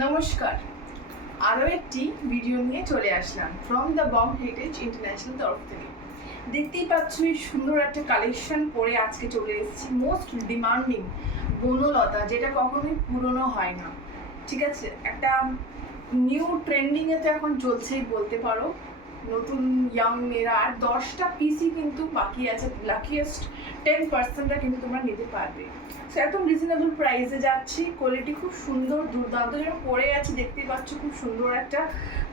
নমস্কার, আরও একটি ভিডিও নিয়ে চলে আসলাম from the Bong Heritage International তরফ থেকে। দেখতেই পাচ্ছ এই সুন্দর একটা কালেকশন পরে আজকে চলে এসেছি। মোস্ট ডিমান্ডিং বনলতা, যেটা কখনোই পুরনো হয় না। ঠিক আছে, একটা নিউ ট্রেন্ডিংয়ে তো এখন চলছেই বলতে পারো। নতুন ইয়াং মেয়েরা আর 10টা পিসই কিন্তু বাকি আছে। লাকিয়েস্ট 10%টা কিন্তু তোমরা নিতে পারবে। সো একদম রিজনেবল প্রাইসে যাচ্ছি। কোয়ালিটি খুব সুন্দর, দুর্দান্ত। যেটা পরে আছে দেখতেই পাচ্ছ, খুব সুন্দর একটা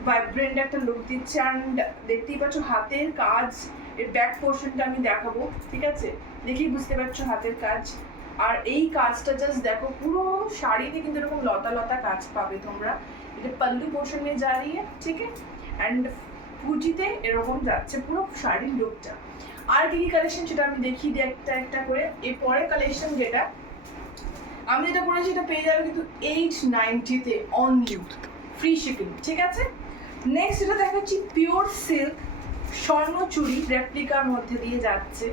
ভাইব্রেন্ট একটা লুক দিচ্ছে। অ্যান্ড দেখতেই পাচ্ছ হাতের কাজ, এর ব্যাক পোর্শনটা আমি দেখাবো। ঠিক আছে, দেখেই বুঝতে পারছো হাতের কাজ। আর এই কাজটা জাস্ট দেখো, পুরো শাড়িতে কিন্তু এরকম লতা লতা কাজ পাবে তোমরা। এটা পাল্লু পোর্শন में जा रही है, ठीक है। অ্যান্ড পুঁজিতে এরকম যাচ্ছে পুরো শাড়ির লুকটা। আর কি কি কালেকশন সেটা আমি দেখিয়ে দিই একটা একটা করে। এর পরের কালেকশন যেটা আমি যেটা করেছি, এটা পেয়ে যাবে কিন্তু 890-তে অনলি, ফ্রি শিপিং। ঠিক আছে, নেক্সট এটা দেখাচ্ছি পিওর সিল্ক স্বর্ণচুড়ি রেপ্লিকার মধ্যে দিয়ে যাচ্ছে।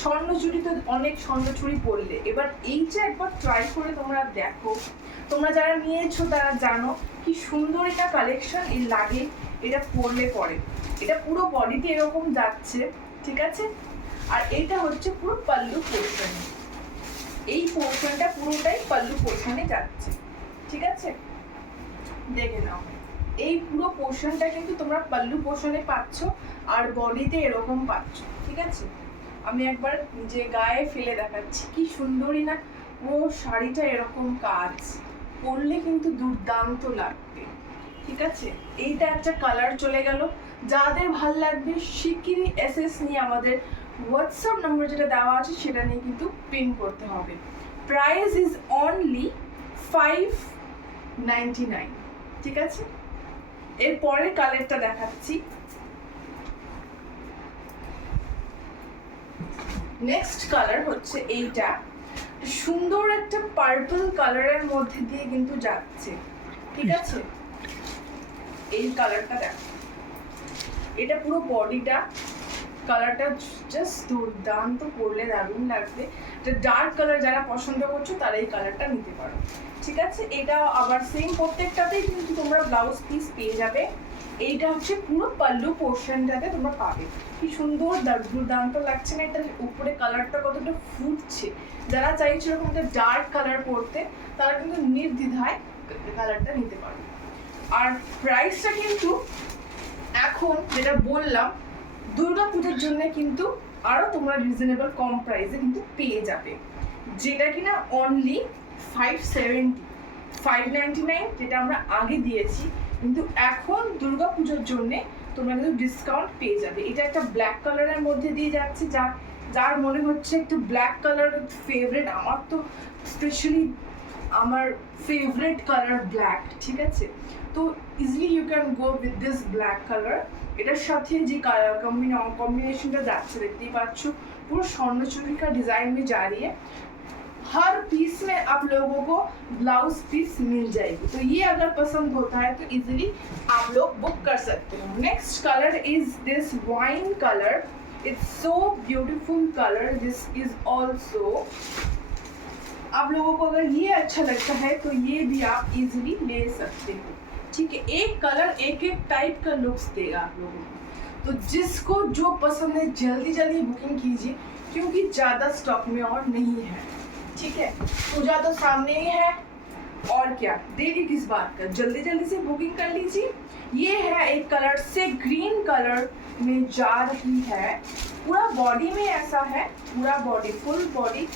স্বর্ণচুড়ি তো অনেক স্বর্ণচুড়ি পরলে, এবার এইটা একবার ট্রাই করে তোমরা দেখো। তোমরা যারা নিয়েছো তারা জানো কি সুন্দর এটা কালেকশন এর লাগে এটা পরলে পরে। এটা পুরো বডিতে এরকম যাচ্ছে, ঠিক আছে। আর এইটা হচ্ছে পুরো পাল্লু পোর্শন, এই পোর্শনটা পুরোটাই পাল্লু পোর্শনে যাচ্ছে। ঠিক আছে, দেখে নাও এই পুরো পোর্শনটা কিন্তু তোমরা পাল্লু পোর্শনে পাচ্ছ আর বডিতে এরকম পাচ্ছ। ঠিক আছে, আমি একবার নিজে গায়ে ফেলে দেখাচ্ছি, কি সুন্দরই না পুরো শাড়িটা এরকম কাজ পরলে কিন্তু দুর্দান্ত লাগবে। ঠিক আছে, এইটা একটা কালার চলে গেল। যাদের ভাল লাগবে শিগগিরই এসএস নিয়ে আমাদের হোয়াটসঅ্যাপ নম্বর যেটা দেওয়া আছে সেটা নিয়ে কিন্তু পিন করতে হবে। Price is only 599। ঠিক আছে, এর পরের কালারটা দেখাচ্ছি। নেক্সট কালার হচ্ছে এইটা, সুন্দর একটা পার্পল কালারের মধ্যে দিয়ে কিন্তু যাচ্ছে। ঠিক আছে, এই কালারটা দেখো, এটা পুরো বডিটা কালারটা জাস্ট দুর্দান্ত, পরলে দারুণ লাগবে। এটা ডার্ক কালার যারা পছন্দ করছো তারা এই কালারটা নিতে পারো। ঠিক আছে, এটা আবার সেম প্রত্যেকটাতেই কিন্তু তোমরা ব্লাউজ পিস পেয়ে যাবে। এইটা হচ্ছে পুরো পাল্লু পোর্শনটাতে তোমরা পাবে। কি সুন্দর দুর্দান্ত লাগছে না? এটার উপরে কালারটা কতটা ফুটছে। যারা চাইছে এরকম একটা ডার্ক কালার পরতে তারা কিন্তু নির্দ্বিধায় কালারটা নিতে পারো। আর প্রাইসটা কিন্তু এখন যেটা বললাম দুর্গা পুজোর জন্য কিন্তু আরো তোমরা রিজনেবল কম প্রাইসে কিন্তু পেয়ে যাবে, যেটা কিনা অনলি 599, যেটা আমরা আগে দিয়েছি, কিন্তু এখন দুর্গা পুজোর জন্য তোমরা কিন্তু ডিসকাউন্ট পেয়ে যাবে। এটা একটা ব্ল্যাক কালারের মধ্যে দিয়ে যাচ্ছে, যার মনে হচ্ছে একটু ব্ল্যাক কালার ফেভারিট। আমার তো স্পেশালি আমার ফেভারিট কালার ব্ল্যাক। ঠিক আছে, তো easily you can go with this black colour. এটার সাথে যে कॉम्बिनेशनটা যাচ্ছে দেখতেই পাচ্ছ, पूरा स्वर्णचूड़ी का डिजाइन में जा रही है। हर पीस में आप लोगों को ब्लाउज पीस मिल जाएगी, तो ये अगर पसंद होता है तो इजीली आप लोग बुक कर सकते हो। Next colour is this wine colour, it's so beautiful colour. This is also, आप लोगों को अगर ये अच्छा लगता है तो ये भी आप इजीली ले सकते हो। ठीक है, एक कलर एक एक टाइप का लुक्स देगा आप लोगों को, तो जिसको जो पसंद है जल्दी जल्दी बुकिंग कीजिए, क्योंकि ज़्यादा स्टॉक में और नहीं है। ठीक है, पूजा तो सामने ही है, और क्या देरी किस बात का, जल्दी जल्दी से बुकिंग कर लीजिए। ये है एक कलर से ग्रीन कलर में जा रही है, पूरा बॉडी में ऐसा है, पूरा बॉडी फुल बॉडी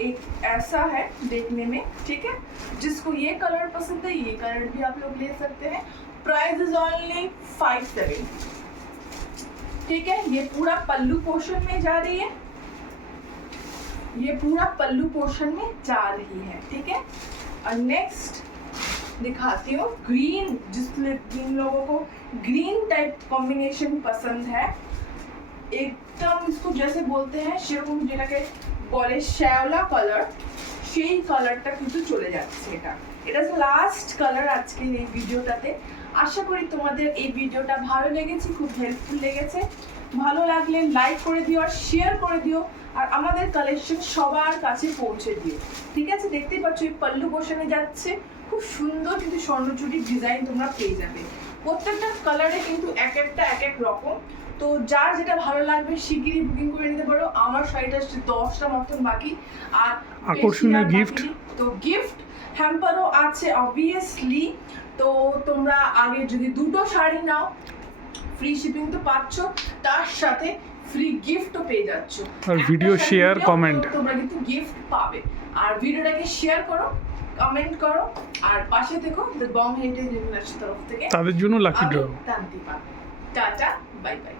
एक ऐसा है देखने में। ठीक है, जिसको ये कलर पसंद है ये कलर भी आप लोग ले सकते हैं। Price is only 570। ठीक है, ये पूरा पल्लू पोर्शन में जा रही है, ये पूरा पल्लू पोर्शन में जा रही है। ठीक है, और नेक्स्ट दिखाती हूँ ग्रीन, जिन लोगों को ग्रीन टाइप कॉम्बिनेशन पसंद है, एकदम इसको जैसे बोलते हैं সেরকম যেটাকে বলে শ্যাওলা কালার, সেই কালারটা কিন্তু চলে যাচ্ছে। এটা লাস্ট কালার আজকে এই ভিডিওটাতে। আশা করি তোমাদের এই ভিডিওটা ভালো লেগেছে, খুব হেল্পফুল লেগেছে। ভালো লাগলে লাইক করে দিও আর শেয়ার করে দিও, আর আমাদের কালেকশন সবার কাছে পৌঁছে দিও। ঠিক আছে, দেখতেই পাচ্ছ এই পাল্লু পোর্শনে যাচ্ছে, খুব সুন্দর কিন্তু স্বর্ণচুরির ডিজাইন তোমরা পেয়ে যাবে। প্রত্যেকটা কালারে কিন্তু এক এক রকম। তো যার যেটা ভালো লাগবে শিগগিরই বুকিং করে নিতে পারো। আমার শাড়িটা 10টা মতন বাকি, আর আকর্ষণীয় বেশি আর gift। বাকি নেই। তো গিফট হ্যাম্পারও আছে অবভিয়াসলি। তো তোমরা আগে যদি দুটো শাড়ি নাও ফ্রি শিপিং তো পাচ্ছ, তার সাথে ফ্রি গিফটও পেয়ে যাচ্ছ। আর একটা ভিডিও শাড়ি শেয়ার নিলেও কমেন্ট তোমরা কিন্তু গিফট পাবে। আর ভিডিওটাকে শেয়ার করো, কমেন্ট করো, আর পাশে থেকো দ্য বং হেরিটেজ ইন্টারন্যাশনাল তরফ থেকে তাদের জন্য লাকি ড্র। আমি টানতে পারবো। Tata, bye bye.